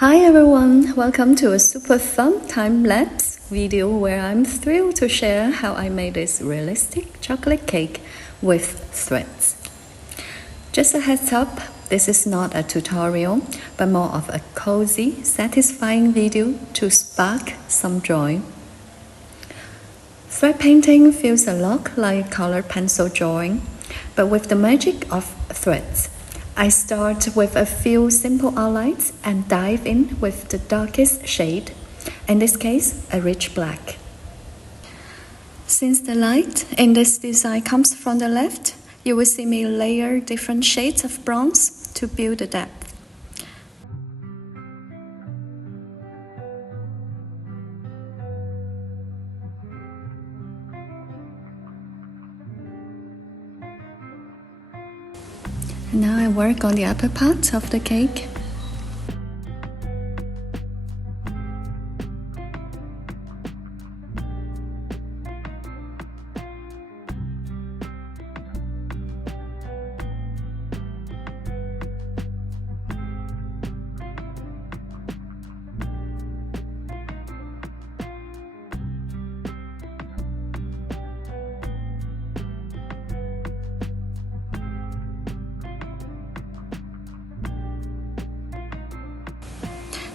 Hi everyone, welcome to a super fun time-lapse video where I'm thrilled to share how I made this realistic chocolate cake with threads. Just a heads up, this is not a tutorial, but more of a cozy, satisfying video to spark some joy. Thread painting feels a lot like colored pencil drawing, but with the magic of threads. I start with a few simple outlines and dive in with the darkest shade, in this case, a rich black. Since the light in this design comes from the left, you will see me layer different shades of bronze to build the depth. Now I work on the upper part of the cake.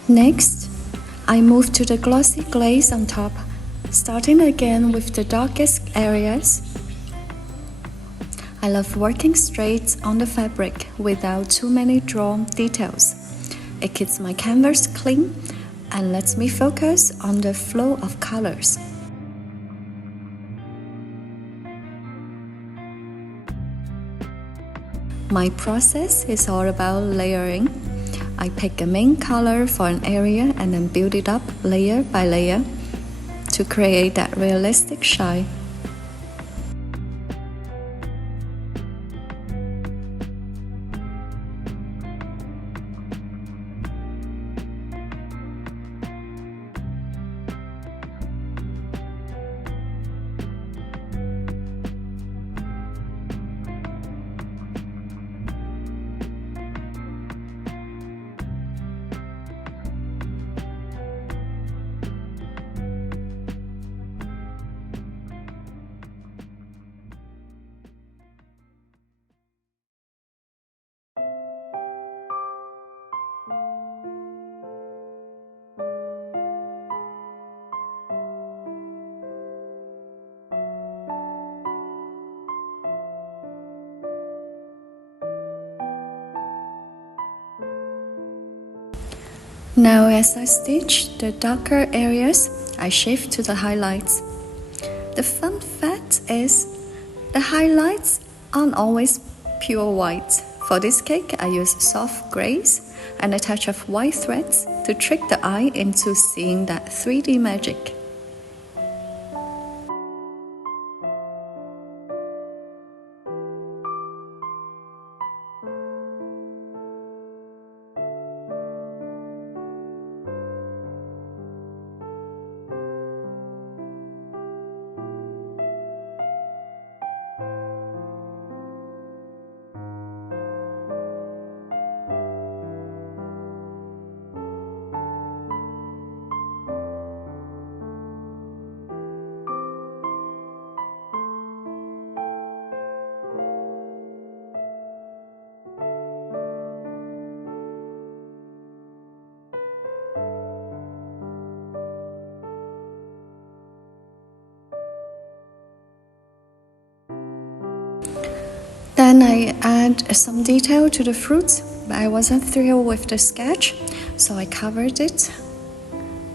Next, I move to the glossy glaze on top, starting again with the darkest areas. I love working straight on the fabric without too many drawn details. It keeps my canvas clean and lets me focus on the flow of colors. My process is all about layering. I pick a main color for an area and then build it up layer by layer to create that realistic shine. Now as I stitch the darker areas, I shift to the highlights. The fun fact is, the highlights aren't always pure white. For this cake, I use soft grays and a touch of white threads to trick the eye into seeing that 3D magic. Then I add some detail to the fruits, but I wasn't thrilled with the sketch, so I covered it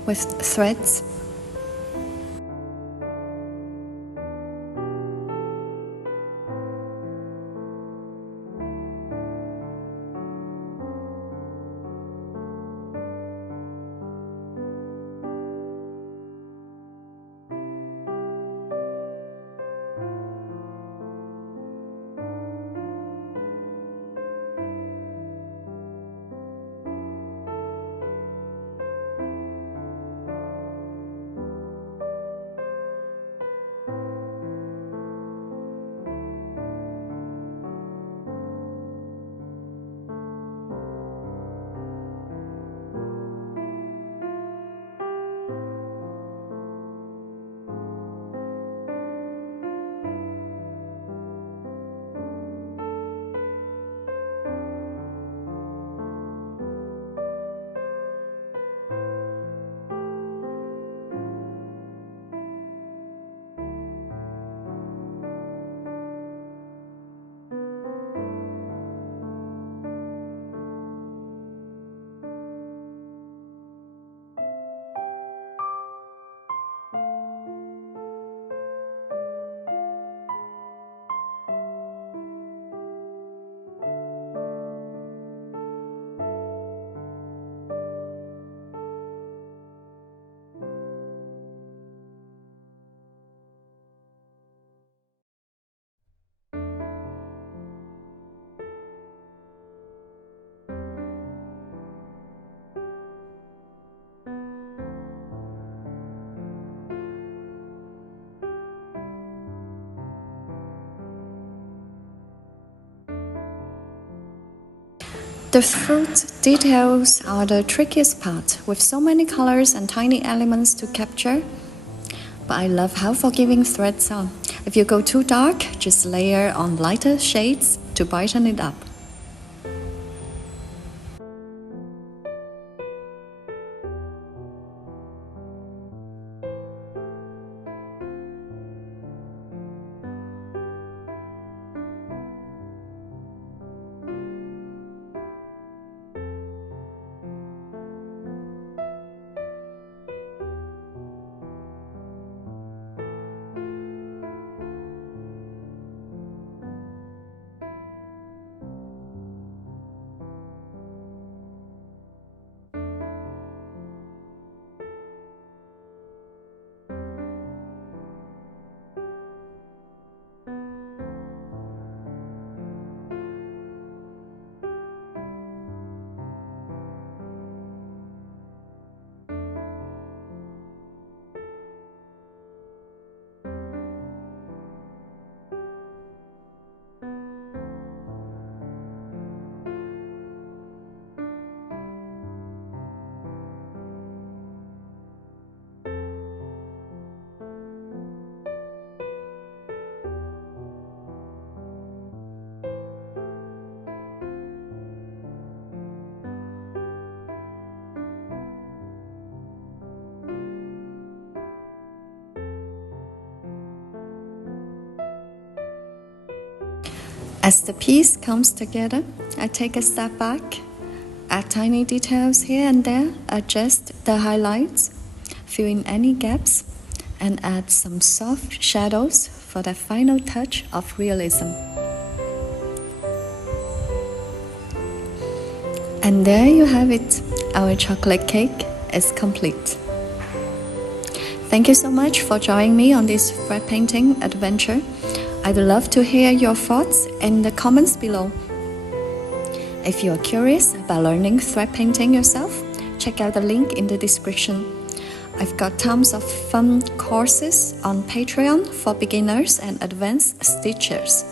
with threads. The fruit details are the trickiest part, with so many colors and tiny elements to capture. But I love how forgiving threads are. If you go too dark, just layer on lighter shades to brighten it up. As the piece comes together, I take a step back, add tiny details here and there, adjust the highlights, fill in any gaps, and add some soft shadows for the final touch of realism. And there you have it, our chocolate cake is complete. Thank you so much for joining me on this thread painting adventure. I'd love to hear your thoughts in the comments below. If you're curious about learning thread painting yourself, check out the link in the description. I've got tons of fun courses on Patreon for beginners and advanced stitchers,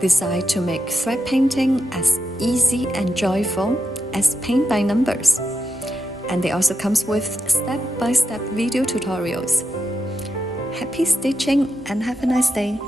designed to make thread painting as easy and joyful as paint by numbers. And they also comes with step-by-step video tutorials. Happy stitching and have a nice day!